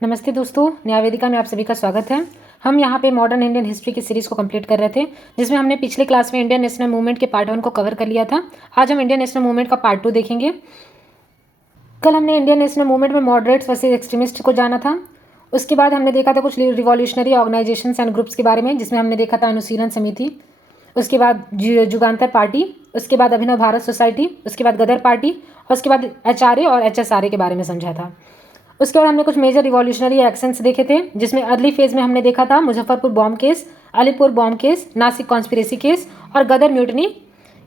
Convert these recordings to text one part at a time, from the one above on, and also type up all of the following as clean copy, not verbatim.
नमस्ते दोस्तों, न्याय वेदिका में आप सभी का स्वागत है। हम यहाँ पे मॉडर्न इंडियन हिस्ट्री की सीरीज़ को कंप्लीट कर रहे थे, जिसमें हमने पिछले क्लास में इंडियन नेशनल मूवमेंट के पार्ट 1 को कवर कर लिया था। आज हम इंडियन नेशनल मूवमेंट का पार्ट 2 देखेंगे। कल हमने इंडियन नेशनल मूवमेंट में मॉडरेट्स वर्सेस एक्सट्रीमिस्ट को जाना था। उसके बाद हमने देखा था कुछ रिवॉल्यूशनरी ऑर्गेनाइजेशंस एंड ग्रुप्स के बारे में, जिसमें हमने देखा था अनुशीलन समिति, उसके बाद जुगांतर पार्टी, उसके बाद अभिनव भारत सोसाइटी, उसके बाद गदर पार्टी और उसके बाद HRA और HSRA के बारे में समझा था। उसके बाद हमने कुछ मेजर रिवॉल्यूशनरी एक्शंस देखे थे, जिसमें अर्ली फेज में हमने देखा था Muzaffarpur bomb case, Alipur bomb case, Nashik conspiracy case और गदर म्यूटनी,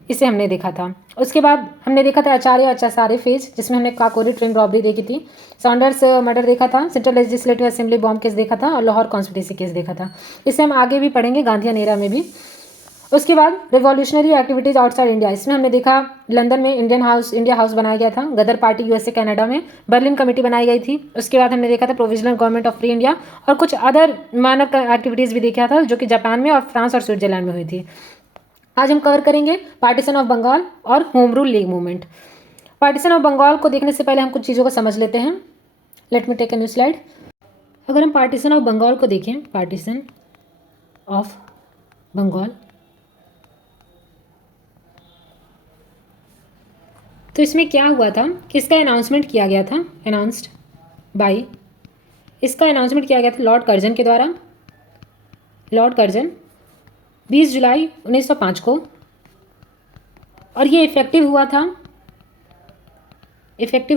इसे हमने देखा था। उसके बाद हमने देखा था HRA और HSRA फेज, जिसमें हमने काकोरी ट्रेन रॉबरी देखी थी, सॉन्डर्स मर्डर देखा था, central legislative assembly bomb case देखा था और लाहौर कॉन्स्पिरेसी केस देखा था। इसे हम आगे भी पढ़ेंगे, गांधीयन एरा में भी। उसके बाद रिवॉल्यूशनरी एक्टिविटीज़ आउटसाइड इंडिया, इसमें हमने देखा लंदन में इंडिया हाउस बनाया गया था, गदर पार्टी USA कनाडा में, बर्लिन कमेटी बनाई गई थी। उसके बाद हमने देखा था provisional government of free India और कुछ अदर माइनर एक्टिविटीज़ भी देखा था, जो कि जापान में और फ्रांस और स्विट्जरलैंड में हुई थी। आज हम कवर करेंगे पार्टीशन ऑफ बंगाल और home rule league movement. Partition of Bengal को देखने से पहले हम कुछ चीज़ों को समझ लेते हैं। Let me take a new slide. अगर हम पार्टीशन ऑफ बंगाल को देखें, पार्टीशन ऑफ बंगाल, तो इसमें क्या हुआ था कि इसका अनाउंसमेंट किया गया था, इसका अनाउंसमेंट किया गया था लॉर्ड कर्जन के द्वारा। लॉर्ड कर्जन 20 जुलाई 1905 को, और ये इफेक्टिव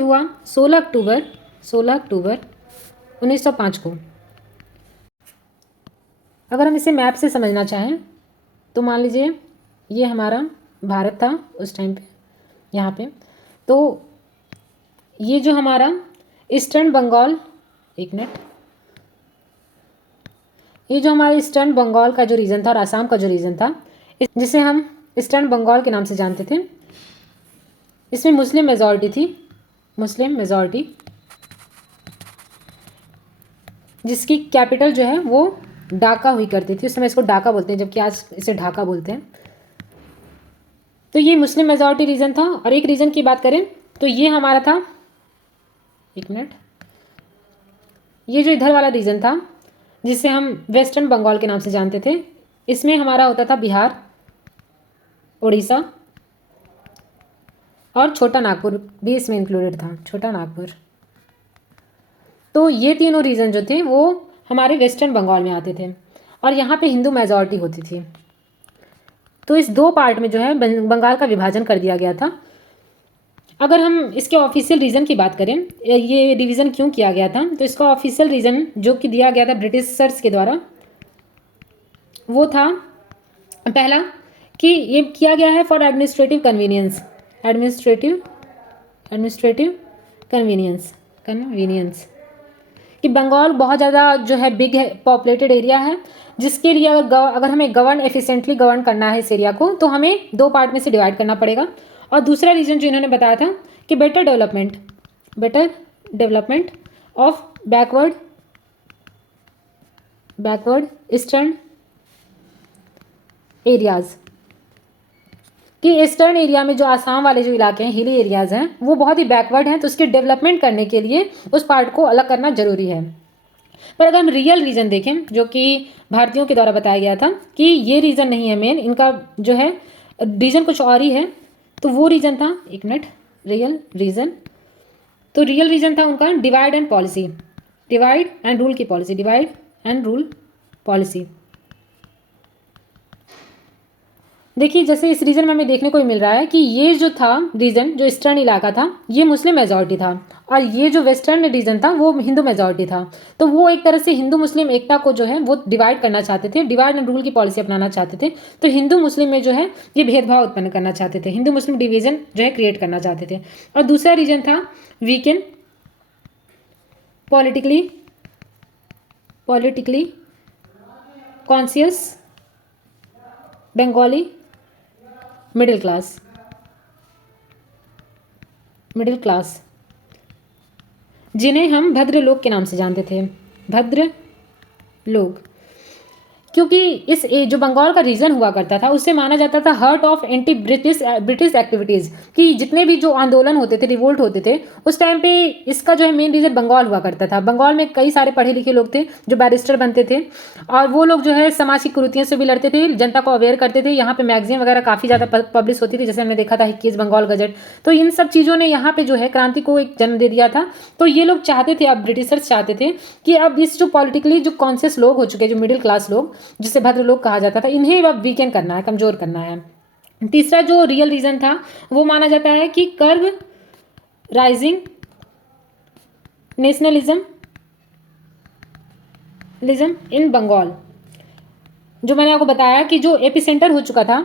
हुआ 16 अक्टूबर 1905 को। अगर हम इसे मैप से समझना चाहें तो मान लीजिए ये हमारा भारत था उस टाइम पे, यहाँ पे, तो ये जो हमारा ईस्टर्न बंगाल, ये जो हमारा ईस्टर्न बंगाल का जो रीजन था और आसाम का जो रीजन था, जिसे हम ईस्टर्न बंगाल के नाम से जानते थे, इसमें मुस्लिम मेजॉरिटी, जिसकी कैपिटल जो है वो ढाका हुई करती थी। उस समय इसको ढाका बोलते हैं, जबकि आज इसे ढाका बोलते हैं। तो ये मुस्लिम मेजॉरिटी रीजन था। और एक रीजन की बात करें तो ये हमारा था, ये जो इधर वाला रीजन था जिसे हम वेस्टर्न बंगाल के नाम से जानते थे, इसमें हमारा होता था बिहार, उड़ीसा और छोटा नागपुर भी इसमें इंक्लूडेड था, छोटा नागपुर। तो ये तीनों रीजन जो थे वो हमारे वेस्टर्न बंगाल में आते थे और यहाँ पे हिंदू मेजॉरिटी होती थी। तो इस दो पार्ट में जो है बंगाल का विभाजन कर दिया गया था। अगर हम इसके ऑफिशियल रीज़न की बात करें, ये डिवीज़न क्यों किया गया था, तो इसका ऑफिशियल रीज़न जो कि दिया गया था ब्रिटिशर्स के द्वारा, वो था पहला कि ये किया गया है फॉर एडमिनिस्ट्रेटिव कन्वीनियंस, कि बंगाल बहुत ज़्यादा जो है बिग है, पॉपुलेटेड एरिया है, जिसके लिए अगर हमें एफिशिएंटली गवर्न करना है इस एरिया को, तो हमें दो पार्ट में से डिवाइड करना पड़ेगा। और दूसरा रीजन जो इन्होंने बताया था कि better development of backward eastern areas, कि ईस्टर्न एरिया में जो आसाम वाले जो इलाके हैं, हिली एरियाज़ हैं, वो बहुत ही बैकवर्ड हैं, तो उसके डेवलपमेंट करने के लिए उस पार्ट को अलग करना जरूरी है। पर अगर हम रियल रीज़न देखें, जो कि भारतीयों के द्वारा बताया गया था कि ये रीज़न नहीं है मेन, इनका जो है रीज़न कुछ और ही है, तो वो रीज़न था, रियल रीज़न था उनका डिवाइड एंड रूल पॉलिसी। देखिए, जैसे इस रीजन में हमें देखने को मिल रहा है कि ये जो था रीजन, जो ईस्टर्न इलाका था, ये मुस्लिम मेजॉरिटी था और ये जो वेस्टर्न रीजन था वो हिंदू मेजॉरिटी था। तो वो एक तरह से हिंदू मुस्लिम एकता को जो है वो डिवाइड करना चाहते थे, डिवाइड एंड रूल की पॉलिसी अपनाना चाहते थे। तो हिंदू मुस्लिम में जो है ये भेदभाव उत्पन्न करना चाहते थे, हिंदू मुस्लिम डिवीजन जो है क्रिएट करना चाहते थे। और दूसरा रीजन था weekend politically conscious Bengali middle class, जिन्हें हम भद्र लोग के नाम से जानते थे, भद्र लोग। क्योंकि इस जो बंगाल का रीजन हुआ करता था उससे माना जाता था hurt of anti British activities, कि जितने भी जो आंदोलन होते थे, रिवोल्ट होते थे, उस टाइम पे इसका जो है मेन रीजन बंगाल हुआ करता था। बंगाल में कई सारे पढ़े लिखे लोग थे जो बैरिस्टर बनते थे और वो लोग जो है समाज की कुरीतियों से भी लड़ते थे, जनता को अवेयर करते थे। यहाँ पे मैगजीन वगैरह काफ़ी ज़्यादा पब्लिश होती थी, जैसे हमने देखा था 21 बंगाल गजट। तो इन सब चीज़ों ने यहाँ पे जो है क्रांति को एक जन्म दे दिया था। तो ये लोग चाहते थे, अब ब्रिटिशर्स चाहते थे कि अब इस जो पॉलिटिकली जो कॉन्शियस लोग हो चुके हैं, जो मिडिल क्लास लोग जिसे भद्र लोग कहा जाता था, इन्हें अब वीकेंड करना है, कमज़ोर करना है। तीसरा जो रियल रीज़न था वो माना जाता है कि curve rising nationalism in Bengal. जो मैंने आपको बताया कि जो एपिसेंटर हो चुका था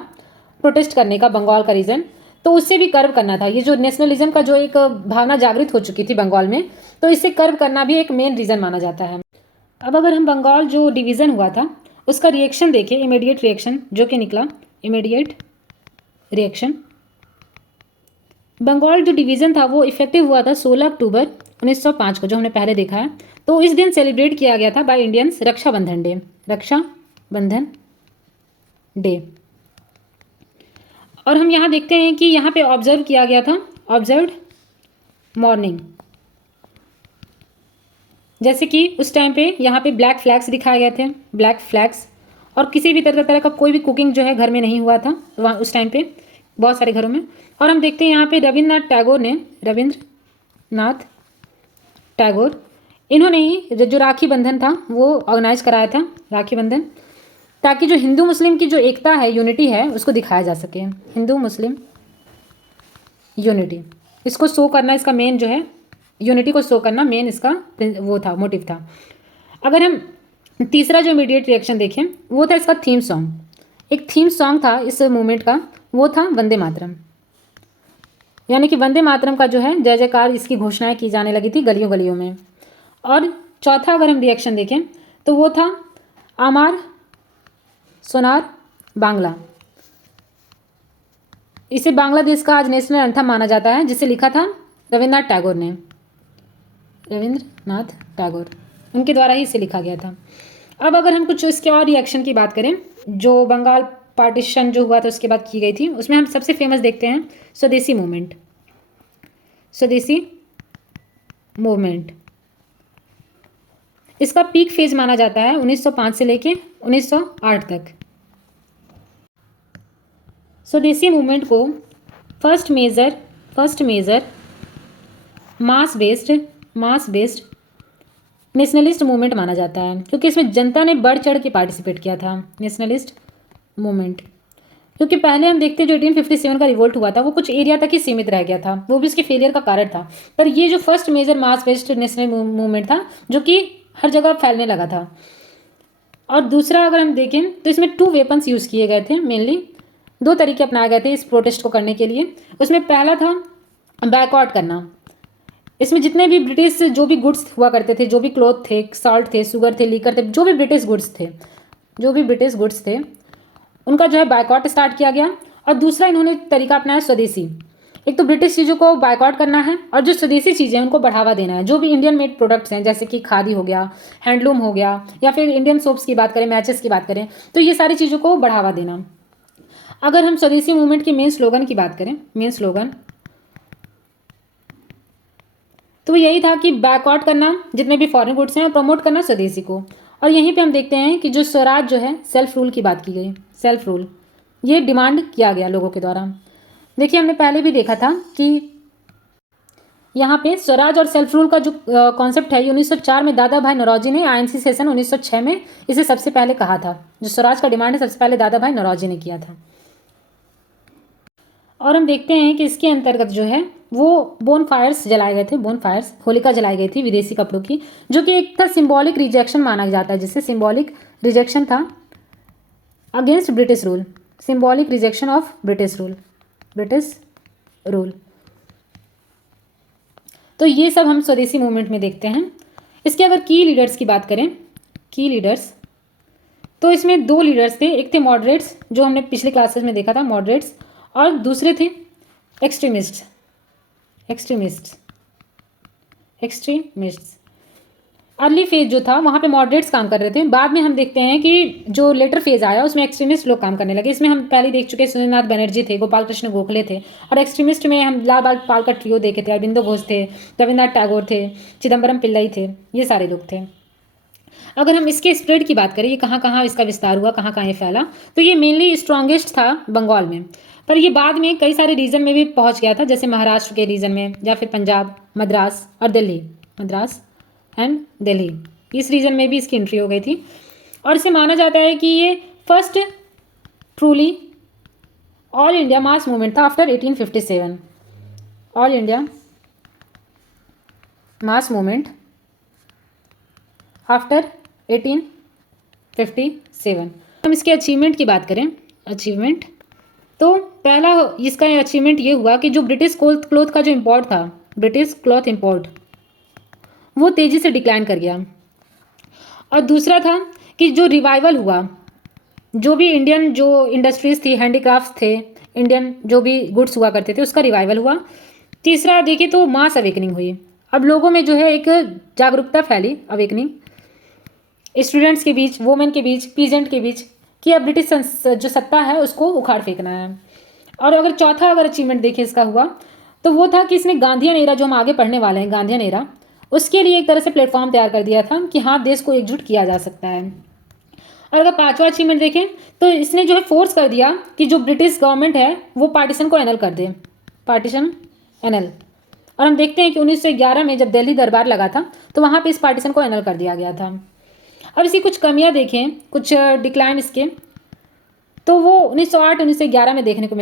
प्रोटेस्ट करने का बंगाल का रीजन, तो उससे भी कर्व करना था। ये जो नेशनलिज्म का जो एक भावना जागृत हो चुकी थी बंगाल में, तो इससे कर्व करना भी एक मेन रीज़न माना जाता है। अब अगर हम बंगाल जो डिवीज़न हुआ था उसका रिएक्शन देखें, इमीडिएट रिएक्शन जो कि निकला, इमीडिएट रिएक्शन। बंगाल जो डिवीज़न था वो इफेक्टिव हुआ था 16 अक्टूबर 1905 को, जो हमने पहले देखा है। तो इस दिन सेलिब्रेट किया गया था by Indians Raksha Bandhan day, Raksha Bandhan day. और हम यहाँ देखते हैं कि यहाँ पे ऑब्जर्व किया गया था, ऑब्जर्व्ड मॉर्निंग, जैसे कि उस टाइम पे यहाँ पे ब्लैक फ्लैग्स दिखाए गए थे, ब्लैक फ्लैग्स। और किसी भी तरह का कोई भी कुकिंग जो है घर में नहीं हुआ था वहाँ उस टाइम पे बहुत सारे घरों में। और हम देखते हैं यहाँ पे रविंद्रनाथ टैगोर, इन्होंने ही जो राखी बंधन था वो ऑर्गेनाइज कराया था, राखी बंधन, ताकि जो हिंदू मुस्लिम की जो एकता है, यूनिटी है, उसको दिखाया जा सके। हिंदू मुस्लिम यूनिटी, इसको शो करना, इसका मेन जो है यूनिटी को शो करना मेन इसका वो था, मोटिव था। अगर हम तीसरा जो इमीडिएट रिएक्शन देखें वो था इसका थीम सॉन्ग। एक थीम सॉन्ग था इस मूवमेंट का, वो था वंदे मातरम, यानी कि वंदे मातरम का जो है जय जयकार, इसकी घोषणाएं की जाने लगी थी गलियों गलियों में। और चौथा अगर हम रिएक्शन देखें तो वो था आमार सोनार बांग्ला। इसे बांग्लादेश का आज नेशनल एंथम माना जाता है, जिसे लिखा था रविंद्रनाथ टैगोर ने, रविंद्रनाथ टैगोर, उनके द्वारा ही इसे लिखा गया था। अब अगर हम कुछ इसके और रिएक्शन की बात करें जो बंगाल पार्टीशन जो हुआ था उसके बाद की गई थी, उसमें हम सबसे फेमस देखते हैं स्वदेशी मूवमेंट। स्वदेशी मूवमेंट इसका पीक फेज माना जाता है 1905 से लेके 1908 तक। स्वदेशी मूवमेंट को first major mass based nationalist movement माना जाता है, क्योंकि इसमें जनता ने बढ़ चढ़ के पार्टिसिपेट किया था। नेशनलिस्ट मूवमेंट, क्योंकि पहले हम देखते जो 1857 का रिवोल्ट हुआ था वो कुछ एरिया तक ही सीमित रह गया था, वो भी उसके फेलियर का कारण था। पर ये जो first major mass based national movement था जो कि हर जगह फैलने लगा था। और दूसरा अगर हम देखें तो इसमें 2 वेपन्स यूज़ किए गए थे, मेनली 2 तरीके अपनाए गए थे इस प्रोटेस्ट को करने के लिए। उसमें पहला था बैकआउट करना। इसमें जितने भी ब्रिटिश जो भी गुड्स हुआ करते थे, जो भी क्लॉथ थे, सॉल्ट थे, शुगर थे, लीकर थे, जो भी ब्रिटिश गुड्स थे उनका जो है बायकॉट स्टार्ट किया गया। और दूसरा इन्होंने तरीका अपनाया स्वदेशी। एक तो ब्रिटिश चीज़ों को बायकॉट करना है और जो स्वदेशी चीज़ें हैं उनको बढ़ावा देना है। जो भी इंडियन मेड प्रोडक्ट्स हैं जैसे कि खादी हो गया, हैंडलूम हो गया, या फिर इंडियन सोप्स की बात करें, मैचेस की बात करें, तो ये सारी चीज़ों को बढ़ावा देना। अगर हम स्वदेशी मूवमेंट की मेन स्लोगन की बात करें, मेन स्लोगन तो यही था कि बैकआउट करना जितने भी फॉरेन गुड्स हैं और प्रमोट करना स्वदेशी को। और यहीं पे हम देखते हैं कि जो स्वराज जो है, सेल्फ रूल की बात की गई, सेल्फ रूल ये डिमांड किया गया लोगों के द्वारा। देखिए हमने पहले भी देखा था कि यहाँ पे स्वराज और सेल्फ रूल का जो कॉन्सेप्ट है, 1904 में दादा भाई नौरोजी ने आईएनसी सेशन 1906 में इसे सबसे पहले कहा था। जो स्वराज का डिमांड है सबसे पहले दादा भाई नौरोजी ने किया था। और हम देखते हैं कि इसके अंतर्गत जो है वो बोन फायर्स जलाए गए थे, बोन फायर्स, होलिका जलाई गई थी विदेशी कपड़ों की, जो कि एक था सिंबॉलिक रिजेक्शन माना जाता है, जिससे सिंबॉलिक रिजेक्शन था against British rule, symbolic rejection of British rule. तो ये सब हम स्वदेशी मूवमेंट में देखते हैं। इसके अगर की लीडर्स की बात करें, की लीडर्स, तो इसमें 2 लीडर्स थे। एक थे मॉडरेट्स, जो हमने पिछले क्लासेस में देखा था मॉडरेट्स, और दूसरे थे एक्सट्रीमिस्ट्स। अर्ली फेज जो था वहाँ पे मॉडरेट्स काम कर रहे थे। बाद में हम देखते हैं कि जो लेटर फेज आया उसमें एक्सट्रीमिस्ट लोग काम करने लगे। इसमें हम पहले देख चुके सुरेंद्रनाथ बनर्जी थे, गोपाल कृष्ण गोखले थे, और एक्सट्रीमिस्ट में हम लाल बाल पाल का ट्रियो देखे थे, अरविंदो घोष थे, रविन्द्रनाथ टैगोर थे, चिदम्बरम पिल्लई थे, ये सारे लोग थे। अगर हम इसके स्प्रेड की बात करें, ये कहाँ कहाँ इसका विस्तार हुआ, कहाँ कहाँ ये फैला, तो ये मेनली स्ट्रॉन्गेस्ट था बंगाल में, पर ये बाद में कई सारे रीजन में भी पहुँच गया था, जैसे महाराष्ट्र के रीजन में, या फिर पंजाब, मद्रास और दिल्ली, मद्रास एंड दिल्ली, इस रीजन में भी इसकी एंट्री हो गई थी। और इसे माना जाता है कि ये first truly all India mass movement था after 1857। All India mass movement after 1857। हम इसके अचीवमेंट की बात करें, अचीवमेंट, तो पहला इसका अचीवमेंट ये हुआ कि जो ब्रिटिश क्लॉथ का जो इम्पोर्ट था, ब्रिटिश क्लॉथ इम्पोर्ट, वो तेज़ी से डिक्लाइन कर गया। और दूसरा था कि जो रिवाइवल हुआ, जो भी इंडियन जो इंडस्ट्रीज़ थी, हैंडीक्राफ्ट्स थे, इंडियन जो भी गुड्स हुआ करते थे, उसका रिवाइवल हुआ। तीसरा देखिए तो मास अवेकनिंग हुई। अब लोगों में जो है एक जागरूकता फैली, अवेकनिंग, स्टूडेंट्स के बीच, वोमेन के बीच, पीजेंट के बीच, कि अब ब्रिटिश जो सत्ता है उसको उखाड़ फेंकना है। और अगर चौथा अगर अचीवमेंट देखिए इसका हुआ, तो वो था कि इसने गांधीयन एरा, जो हम आगे पढ़ने वाले हैं, गांधीयन एरा, उसके लिए एक तरह से प्लेटफॉर्म तैयार कर दिया था कि हाँ, देश को एकजुट किया जा सकता है। और अगर पांचवा अचीवमेंट देखें तो इसने जो है फोर्स कर दिया कि जो ब्रिटिश गवर्नमेंट है वो पार्टीशन को एनल कर दे, पार्टीशन एनल। और हम देखते हैं कि 1911 में जब दिल्ली दरबार लगा था तो वहाँ पे इस पार्टीशन को एनल कर दिया गया था। अब इसकी कुछ कमियाँ देखें, कुछ डिक्लाइन इसके, तो वो 1908 1911 में देखने को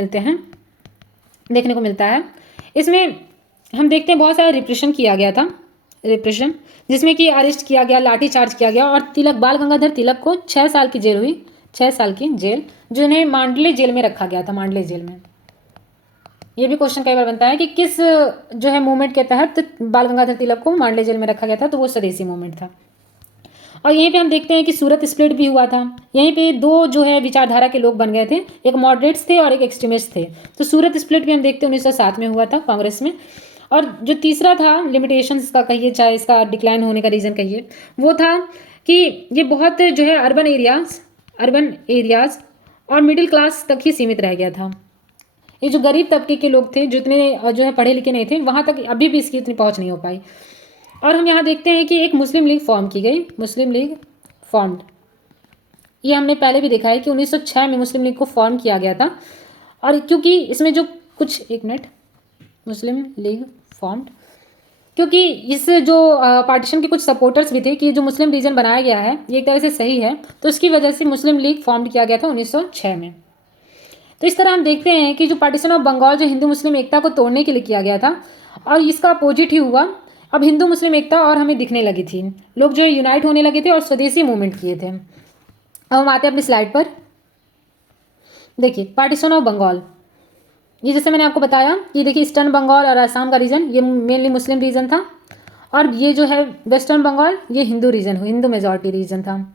मिलता है। इसमें हम देखते हैं बहुत सारा रिप्रेशन किया गया था, रिप्रेशन, जिसमें कि अरेस्ट किया गया, लाठी चार्ज किया गया, और तिलक, बाल गंगाधर तिलक को 6 साल की जेल हुई, 6 साल की जेल, जिन्हें मांडले जेल में रखा गया था, मांडले जेल में। ये भी क्वेश्चन कई बार बनता है कि किस जो है मूवमेंट के तहत बाल गंगाधर तिलक को मांडले जेल में रखा गया था, तो वो स्वदेशी मूवमेंट था। और यहीं पे हम देखते हैं कि सूरत स्प्लिट भी हुआ था। यहीं पे दो जो है विचारधारा के लोग बन गए थे, एक मॉडरेट्स थे और एक एक्सट्रीमिस्ट थे। तो सूरत स्प्लिट भी हम देखते हैं 1907 में हुआ था कांग्रेस में। और जो तीसरा था लिमिटेशंस का कहिए, चाहे इसका डिक्लाइन होने का रीज़न कहिए, वो था कि ये बहुत जो है अर्बन एरियाज़ और मिडिल क्लास तक ही सीमित रह गया था। ये जो गरीब तबके के लोग थे, जो इतने जो है पढ़े लिखे नहीं थे, वहाँ तक अभी भी इसकी इतनी पहुँच नहीं हो पाई। और हम यहाँ देखते हैं कि एक मुस्लिम लीग फॉर्म की गई, मुस्लिम लीग फॉर्म्ड। ये हमने पहले भी देखा है कि 1906 में मुस्लिम लीग को फॉर्म किया गया था। और क्योंकि इसमें जो कुछ, एक मिनट, मुस्लिम लीग फॉर्म्ड, क्योंकि इस जो पार्टीशन के कुछ सपोर्टर्स भी थे कि जो मुस्लिम रीजन बनाया गया है ये एक तरह से सही है, तो इसकी वजह से मुस्लिम लीग फॉर्म किया गया था 1906 में। तो इस तरह हम देखते हैं कि जो पार्टीशन ऑफ बंगाल, जो हिंदू मुस्लिम एकता को तोड़ने के लिए किया गया था, और इसका अपोजिट ही हुआ। अब हिंदू मुस्लिम एकता और हमें दिखने लगी थी, लोग जो यूनाइट होने लगे थे और स्वदेशी मूवमेंट किए थे। अब हम आते हैं अपनी स्लाइड पर। देखिए पार्टीशन ऑफ बंगाल, ये जैसे मैंने आपको बताया कि देखिए ईस्टर्न बंगाल और असम का रीजन ये मेनली मुस्लिम रीजन था, और ये जो है वेस्टर्न बंगाल ये Hindu region, Hindu majority region था।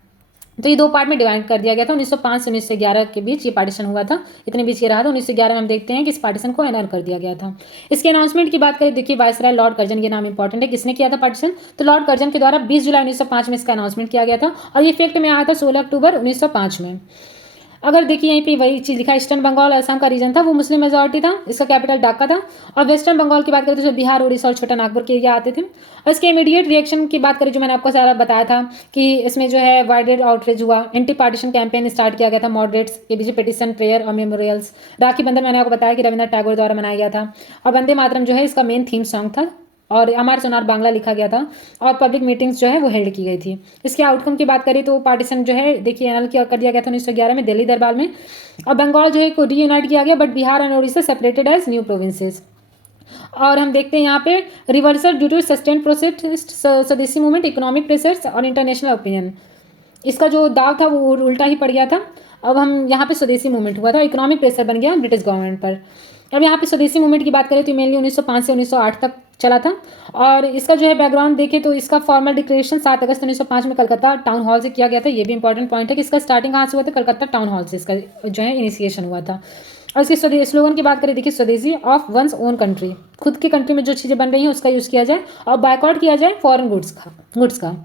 तो ये दो पार्ट में डिवाइड कर दिया गया था। 1905 से 1911 के बीच ये पार्टीशन हुआ था, इतने बीच ये रहा था। 1911 में हम देखते हैं कि इस पार्टीशन को एनर कर दिया गया था। इसके अनाउंसमेंट की बात करें, देखिए वायसराय लॉर्ड कर्जन, ये नाम इंपॉर्टेंट है, किसने किया था पार्टीशन, तो लॉर्ड कर्जन के द्वारा 20 जुलाई 1905 में इसका अनाउंसमेंट किया गया था, और ये इफेक्ट में आया था 16 अक्टूबर 1905 में। अगर देखिए यहीं पे वही चीज़ लिखा है, ईस्टर्न बंगाल और असम का रीजन था वो मुस्लिम मेजॉरिटी था, इसका कैपिटल ढाका था। और वेस्टर्न बंगाल की बात करें तो बिहार, उड़ीसा और छोटा नागपुर के एरिया आते थे। और इसके इमीडिएट रिएक्शन की बात करें, जो मैंने आपको सारा बताया था कि इसमें जो है वाइडेड आउटरीच हुआ, एंटी पार्टीशन कैंपेन स्टार्ट किया गया था मॉडरेट्स के बीच, पिटिशन, प्रेयर और मेमोरियल्स। राखी बंधन मैंने आपको बताया कि रविन्द्रनाथ टैगोर द्वारा मनाया गया था। और वंदे मातरम जो है इसका मेन थीम सॉन्ग था, और अमर सोनार बांग्ला लिखा गया था, और पब्लिक मीटिंग्स जो है वो हेल्ड की गई थी। इसके आउटकम की बात करें तो पार्टीशन जो है देखिए एनल कर दिया गया था 1911 में दिल्ली दरबार में, और बंगाल जो है को रीयूनाइट किया गया, but Bihar and Orissa separated as new provinces. और हम देखते हैं यहाँ पे reversal due to sustain process, Swadeshi movement, economic pressures और इंटरनेशनल ओपिनियन। इसका जो दाव था वो उल्टा ही पड़ गया था। अब हम यहाँ पे स्वदेशी मूवमेंट हुआ था, इकोनॉमिक प्रेशर बन गया ब्रिटिश गवर्नमेंट पर। अब यहाँ पे स्वदेशी मूवमेंट की बात करें तो मेनली 1905 से 1908 तक चला था। और इसका जो है बैकग्राउंड देखें तो इसका फॉर्मल डिक्लेरेशन 7 अगस्त 1905 में कलकत्ता टाउन हॉल से किया गया था। ये भी इंपॉर्टेंट पॉइंट है कि इसका स्टार्टिंग कहाँ से हुआ था, कलकत्ता टाउन हॉल से इसका जो है इनिशिएशन हुआ था। और इसके स्लोगन की बात करें, देखिए स्वदेशी ऑफ वंस ओन कंट्री, खुद की कंट्री में जो चीज़ें बन रही हैं उसका यूज़ किया जाए, और बायकॉट किया जाए फॉरेन गुड्स का।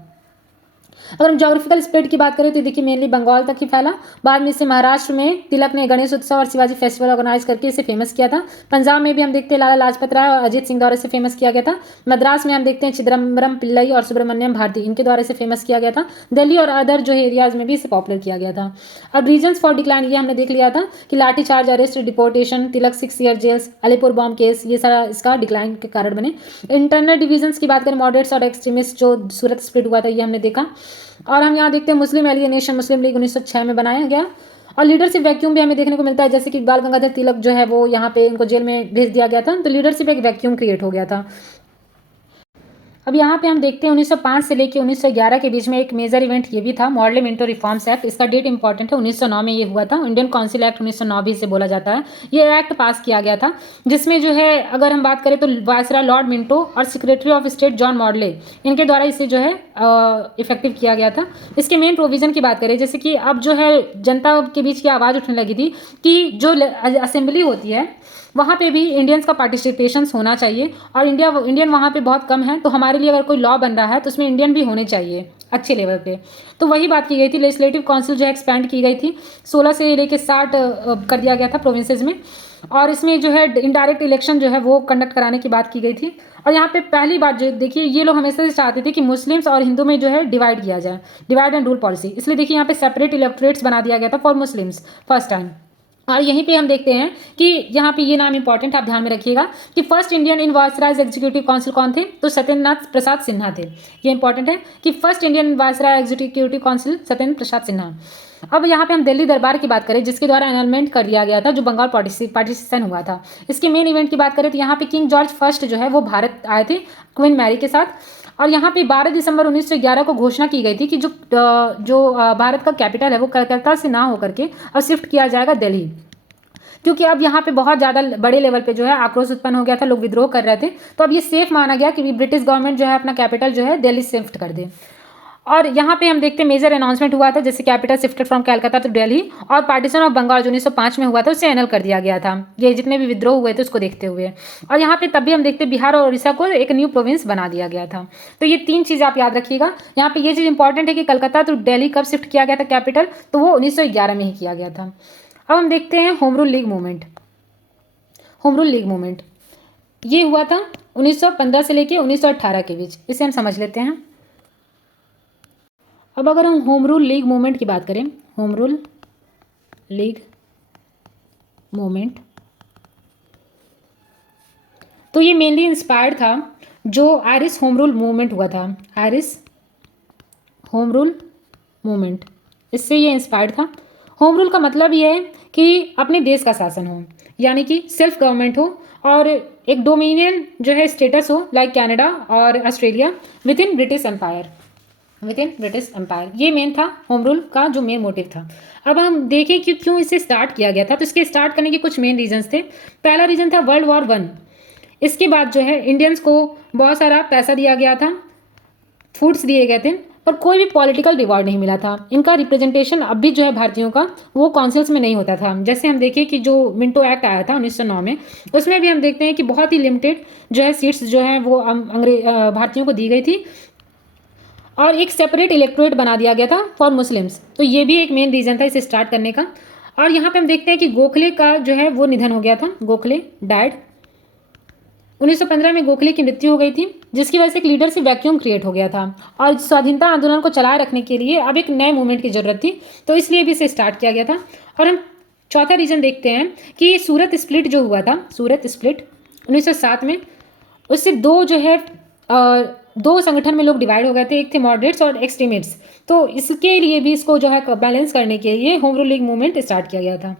अगर हम ज्योग्राफिकल स्प्रेड की बात करें तो देखिए मेनली बंगाल तक ही फैला। बाद में इसे महाराष्ट्र में तिलक ने गणेश उत्सव और शिवाजी फेस्टिवल ऑर्गेनाइज करके इसे फेमस किया था। पंजाब में भी हम देखते हैं लाला लाजपत राय और अजीत सिंह द्वारा इसे फेमस किया गया था। मद्रास में हम देखते हैं चिदम्बरम पिल्लई और सुब्रमण्यम भारती, इनके द्वारा इसे फेमस किया गया था। दिल्ली और अदर जो एरियाज में भी इसे पॉपुलर किया गया था। अब रीजन्स फॉर डिक्लाइन ये हमने देख लिया था कि lathi charge, arrest, deportation, Tilak 6 year jails, Alipore bomb case, ये सारा इसका डिक्लाइन के कारण बने। इंटरनल डिविजन्स की बात करें, मॉडरेट्स और एक्सट्रीमिस्ट जो सूरत स्प्लिट हुआ था ये हमने देखा। और हम यहाँ देखते हैं मुस्लिम एलियनेशन, मुस्लिम लीग 1906 में बनाया गया। और लीडरशिप वैक्यूम भी हमें देखने को मिलता है, जैसे कि बाल गंगाधर तिलक जो है वो यहाँ पे इनको जेल में भेज दिया गया था, तो लीडरशिप एक वैक्यूम क्रिएट हो गया था। अब यहाँ पे हम देखते हैं 1905 से लेकर 1911 के बीच में एक मेजर इवेंट ये भी था, मॉडल मिंटो रिफॉर्म्स एक्ट। इसका डेट इंपॉर्टेंट है, 1909 में ये हुआ था। इंडियन काउंसिल एक्ट 1909 भी इसे बोला जाता है। ये एक्ट पास किया गया था जिसमें जो है अगर हम बात करें तो वायसराय लॉर्ड मिंटो और secretary of state John Morley, इनके द्वारा इसे जो है इफेक्टिव किया गया था। इसके मेन प्रोविजन की बात करें, जैसे कि अब जो है जनता के बीच की आवाज़ उठने लगी थी कि जो असेंबली होती है वहाँ पे भी इंडियंस का पार्टिसिपेशन होना चाहिए, और इंडियन वहाँ पे बहुत कम है, तो हमारे लिए अगर कोई लॉ बन रहा है तो उसमें इंडियन भी होने चाहिए अच्छे लेवल पे। तो वही बात की गई थी। लेजिस्लेटिव काउंसिल जो है एक्सपेंड की गई थी, 16 से लेकर 60 कर दिया गया था प्रोविंसेस में। और इसमें जो है इनडायरेक्ट इलेक्शन जो है वो कंडक्ट कराने की बात की गई थी। और यहाँ पे पहली बात जो देखिए, ये लोग हमेशा से चाहते थे कि मुस्लिम्स और हिंदू में जो है डिवाइड किया जाए, डिवाइड एंड रूल पॉलिसी। इसलिए देखिए यहाँ पे सेपरेट इलेक्टोरेट्स बना दिया गया था फॉर मुस्लिम्स फर्स्ट टाइम। और यहीं पे हम देखते हैं कि यहाँ पे ये नाम इंपॉर्टेंट, आप ध्यान में रखिएगा कि first Indian in viceroy's executive council कौन थे, तो सत्येंद्रनाथ प्रसाद सिन्हा थे। ये इंपॉर्टेंट है कि first Indian viceroy executive council Satyendra Prasad Sinha. अब यहाँ पे हम दिल्ली दरबार की बात करें, जिसके द्वारा एनरोलमेंट कर दिया गया था, जो बंगाल पार्टीशन हुआ था। इसके मेन इवेंट की बात करें तो यहाँ पे किंग जॉर्ज फर्स्ट जो है वो भारत आए थे क्वीन मैरी के साथ। और यहाँ पे 12 दिसंबर 1911 को घोषणा की गई थी कि जो भारत का कैपिटल है वो कलकत्ता से ना होकर के अब शिफ्ट किया जाएगा दिल्ली, क्योंकि अब यहाँ पे बहुत ज़्यादा बड़े लेवल पे जो है आक्रोश उत्पन्न हो गया था, लोग विद्रोह कर रहे थे। तो अब ये सेफ माना गया कि ब्रिटिश गवर्नमेंट जो है अपना कैपिटल जो है दिल्ली शिफ्ट कर दे। और यहाँ पे हम देखते हैं मेजर अनाउंसमेंट हुआ था, जैसे capital shifted from Calcutta to Delhi, और पार्टीशन ऑफ बंगाल जो 1905 में हुआ था उसे एनल कर दिया गया था, ये जितने भी विद्रोह हुए थे उसको देखते हुए। और यहाँ पे तब भी हम देखते हैं बिहार और उड़ीसा को एक न्यू प्रोविंस बना दिया गया था। तो ये 3 चीज़ आप याद रखिएगा। यहाँ पे ये चीज़ इंपॉर्टेंट है कि कलकत्ता टू दिल्ली कब शिफ्ट किया गया था कैपिटल, तो वो 1911 में ही किया गया था। अब हम देखते हैं home rule league movement. Home rule league movement ये हुआ था 1915 से लेकर 1918 के बीच, इसे हम समझ लेते हैं। अब अगर हम होम रूल लीग मूवमेंट की बात करें, होम रूल लीग मूवमेंट, तो ये मेनली इंस्पायर्ड था जो आयरिश होम रूल मूवमेंट हुआ था, आयरिश होम रूल मूवमेंट, इससे ये इंस्पायर्ड था। होम रूल का मतलब ये है कि अपने देश का शासन हो, यानी कि सेल्फ गवर्नमेंट हो, और एक डोमिनियन जो है स्टेटस हो, लाइक कनाडा और Australia within British empire, within British empire. ये मेन था होम रूल का जो मेन मोटिव था। अब हम देखें कि क्यों इसे स्टार्ट किया गया था, तो इसके स्टार्ट करने के कुछ मेन रीजंस थे। पहला रीजन था वर्ल्ड वॉर 1। इसके बाद जो है इंडियंस को बहुत सारा पैसा दिया गया था, फूड्स दिए गए थे, पर कोई भी पॉलिटिकल रिवॉर्ड नहीं मिला था। इनका रिप्रेजेंटेशन अब भी जो है भारतीयों का वो काउंसिल्स में नहीं होता था। जैसे हम देखिए कि जो मिंटो एक्ट आया था 1909 में, उसमें भी हम देखते हैं कि बहुत ही लिमिटेड जो है सीट्स जो है वो भारतीयों को दी गई थी, और एक सेपरेट इलेक्टोरेट बना दिया गया था फॉर मुस्लिम्स। तो ये भी एक मेन रीज़न था इसे स्टार्ट करने का। और यहाँ पे हम देखते हैं कि गोखले का जो है वो निधन हो गया था, गोखले डायड 1915 में। गोखले की मृत्यु हो गई थी, जिसकी वजह से एक लीडरशिप वैक्यूम क्रिएट हो गया था, और स्वाधीनता आंदोलन को चलाए रखने के लिए अब एक नए मूवमेंट की जरूरत थी, तो इसलिए भी इसे स्टार्ट किया गया था। और हम चौथा रीजन देखते हैं कि सूरत स्प्लिट जो हुआ था, सूरत स्प्लिट 1907 में, उससे दो संगठन में लोग डिवाइड हो गए थे, एक थे मॉडरेट्स और एक्सट्रीमिस्ट्स। तो इसके लिए भी इसको जो है बैलेंस करने के लिए home rule league movement start किया गया था।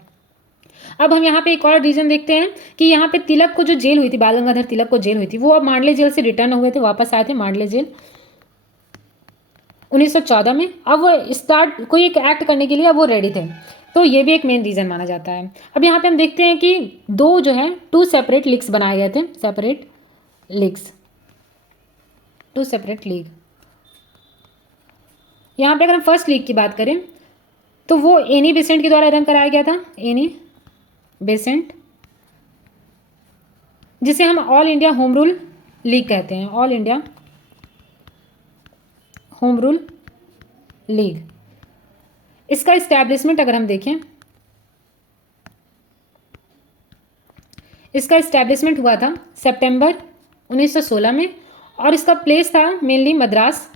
अब हम यहाँ पे एक और रीजन देखते हैं कि यहाँ पे तिलक को जो जेल हुई थी, बाल गंगाधर तिलक को जेल हुई थी, वो अब मांडले जेल से रिटर्न हुए थे, वापस आए थे मांडले जेल 1914 में। अब वो स्टार्ट कोई एक एक्ट करने के लिए अब वो रेडी थे, तो ये भी एक मेन रीज़न माना जाता है। अब यहाँ पे हम देखते हैं कि दो जो है 2 सेपरेट लीग्स बनाए गए थे, सेपरेट लीग्स, 2 सेपरेट लीग। यहाँ पे अगर हम फर्स्ट लीग की बात करें तो वो एनी बेसेंट के द्वारा रन कराया गया था, एनी बेसेंट, जिसे हम all India home rule league कहते हैं, all India home rule league. इसका इस्टेब्लिशमेंट अगर हम देखें, इसका इस्टेब्लिशमेंट हुआ था सितंबर 1916 में और इसका प्लेस था मेनली मद्रास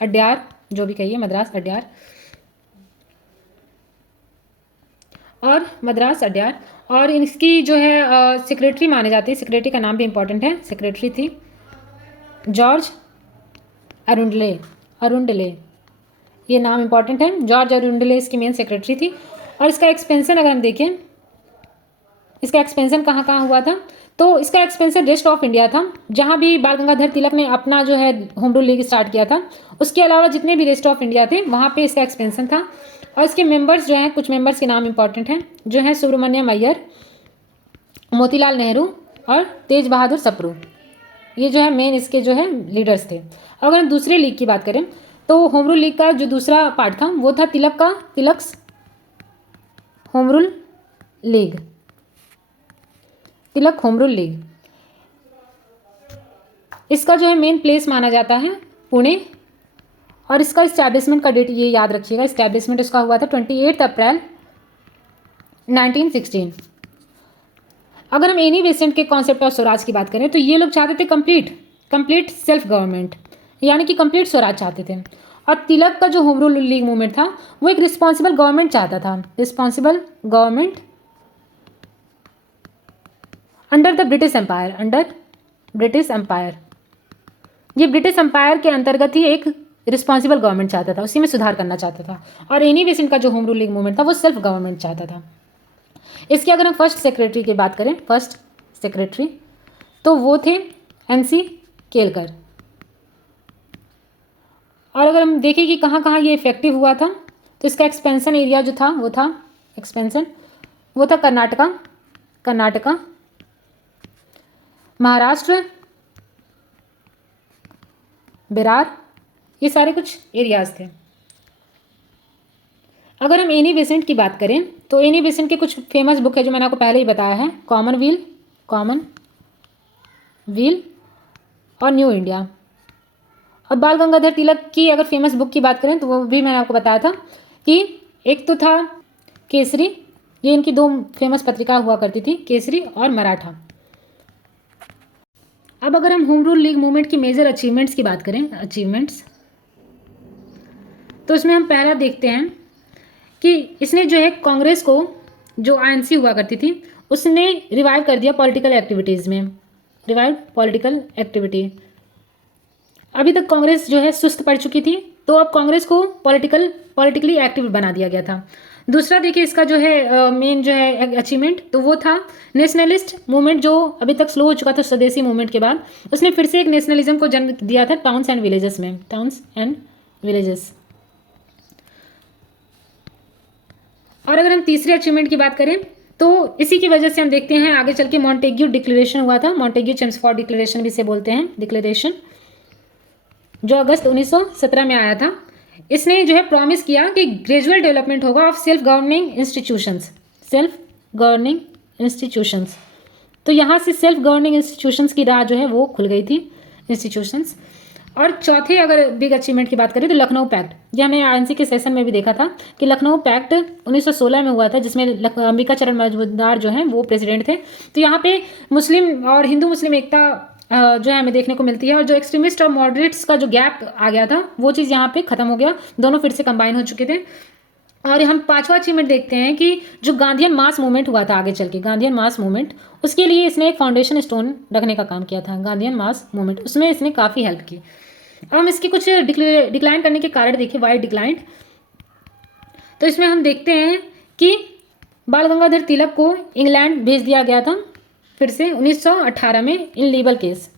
अड्यार, जो भी कहिए, मद्रास अड्यार और इसकी जो है सेक्रेटरी माने जाते हैं, सेक्रेटरी का नाम भी इंपॉर्टेंट है, सेक्रेटरी थी जॉर्ज अरुंडले, ये नाम इंपॉर्टेंट है, जॉर्ज अरुंडले इसकी मेन सेक्रेटरी थी। और इसका एक्सपेंशन अगर हम देखें, इसका एक्सपेंशन कहाँ कहाँ हुआ था, तो इसका एक्सपेंशन रेस्ट ऑफ इंडिया था, जहाँ भी बाल गंगाधर तिलक ने अपना जो है होम रूल लीग स्टार्ट किया था, उसके अलावा जितने भी रेस्ट ऑफ इंडिया थे वहाँ पे इसका एक्सपेंशन था। और इसके मेंबर्स जो हैं, कुछ मेंबर्स के नाम इंपॉर्टेंट हैं, जो हैं सुब्रमण्यम अय्यर, मोतीलाल नेहरू और तेज बहादुर सप्रू, ये जो है मेन इसके जो है लीडर्स थे। अगर हम दूसरे लीग की बात करें तो होम रूल लीग का जो दूसरा पार्ट था वो था तिलक्स होम रूल लीग, तिलक होम रूल लीग। इसका जो है मेन प्लेस माना जाता है पुणे और इसका इस्टेब्लिशमेंट का डेट ये याद रखिएगा, इस्टेब्लिशमेंट इसका हुआ था 28 अप्रैल 1916। अगर हम एनी बेसेंट के कॉन्सेप्ट ऑफ स्वराज की बात करें तो ये लोग चाहते थे कंप्लीट सेल्फ गवर्नमेंट, यानी कि कंप्लीट स्वराज चाहते थे। और तिलक का जो होम रूल लीग मूवमेंट था वो एक रिस्पॉन्सिबल गवर्नमेंट चाहता था, responsible government under the British empire, ये ब्रिटिश एम्पायर के अंतर्गत ही एक रिस्पॉन्सिबल गवर्नमेंट चाहता था, उसी में सुधार करना चाहता था। और एनी बेसेंट का जो होम रूल लीग मूवमेंट था वो सेल्फ गवर्नमेंट चाहता था। इसके अगर हम फर्स्ट सेक्रेटरी की बात करें, फर्स्ट सेक्रेटरी तो वो थे NC केलकर। और अगर हम देखें कि कहाँ कहाँ ये इफेक्टिव हुआ था तो इसका एक्सपेंशन एरिया जो था वो था कर्नाटका, महाराष्ट्र, बिरार, ये सारे कुछ एरियाज थे। अगर हम एनी बेसेंट की बात करें तो एनी बेसेंट के कुछ फेमस बुक है जो मैंने आपको पहले ही बताया है, कॉमन व्हील और न्यू इंडिया। अब बाल गंगाधर तिलक की अगर फेमस बुक की बात करें तो वो भी मैंने आपको बताया था कि एक तो था केसरी, ये इनकी दो फेमस पत्रिका हुआ करती थी, केसरी और मराठा। अब अगर हम होम रूल लीग मूवमेंट की मेजर अचीवमेंट्स की बात करें, तो इसमें हम पहला देखते हैं कि इसने जो है कांग्रेस को, जो ANC हुआ करती थी, उसने रिवाइव कर दिया पॉलिटिकल एक्टिविटीज़ में, अभी तक कांग्रेस जो है सुस्त पड़ चुकी थी, तो अब कांग्रेस को पॉलिटिकली एक्टिव बना दिया गया था। दूसरा देखिए इसका जो है मेन जो है अचीवमेंट, तो वो था नेशनलिस्ट मूवमेंट, जो अभी तक स्लो हो चुका था स्वदेशी मूवमेंट के बाद, उसने फिर से एक नेशनलिज्म को जन्म दिया था टाउन्स एंड विलेजेस। और अगर हम तीसरे अचीवमेंट की बात करें तो इसी की वजह से हम देखते हैं आगे चल के मॉन्टेग्यू डिक्लेरेशन हुआ था, मॉन्टेग्यू चेम्सफोर्ड डिक्लेरेशन भी इसे बोलते हैं, डिक्लेरेशन, जो अगस्त 1917 में आया था। इसने जो है प्रॉमिस किया कि ग्रेजुअल डेवलपमेंट होगा ऑफ सेल्फ गवर्निंग इंस्टीट्यूशंस, तो यहाँ से सेल्फ गवर्निंग इंस्टीट्यूशंस की राह जो है वो खुल गई थी, इंस्टीट्यूशंस। और चौथे अगर बिग अचीवमेंट की बात करें तो लखनऊ पैक्ट, ये हमने ANC के सेशन में भी देखा था कि लखनऊ पैक्ट 1916 में हुआ था, जिसमें अंबिका चरण मजूमदार जो हैं वो प्रेसिडेंट थे। तो यहाँ पे मुस्लिम और हिंदू मुस्लिम एकता जो है हमें देखने को मिलती है, और जो एक्सट्रीमिस्ट और मॉडरेट्स का जो गैप आ गया था वो चीज़ यहाँ पे खत्म हो गया, दोनों फिर से कंबाइन हो चुके थे। और हम पांचवा अचीवमेंट देखते हैं कि जो गांधीयन मास मूवमेंट हुआ था आगे चल के, गांधीयन मास मूवमेंट, उसके लिए इसने एक फाउंडेशन स्टोन रखने का काम किया था, गांधीयन मास मूवमेंट, उसमें इसने काफ़ी हेल्प की। अब हम इसके कुछ डिक्लाइन करने के कारण देखिए, वाई डिक्लाइन, तो इसमें हम देखते हैं कि बाल गंगाधर तिलक को इंग्लैंड भेज दिया गया था फिर से 1918 में इन लीबल केस,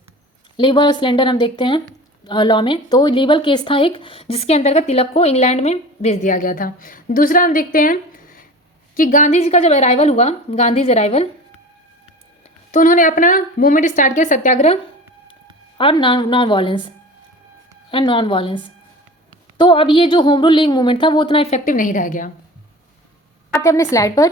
लीबल और स्लेंडर हम देखते हैं लॉ में, तो लीबल केस था एक जिसके अंतर्गत तिलक को इंग्लैंड में भेज दिया गया था। दूसरा हम देखते हैं कि गांधी जी का जब अराइवल हुआ, गांधीज अराइवल, तो उन्होंने अपना मूवमेंट स्टार्ट किया सत्याग्रह और नॉन वायलेंस। तो अब ये जो होम रूल लीग मूवमेंट था वो उतना इफेक्टिव नहीं रह गया। आते अपने स्लाइड पर,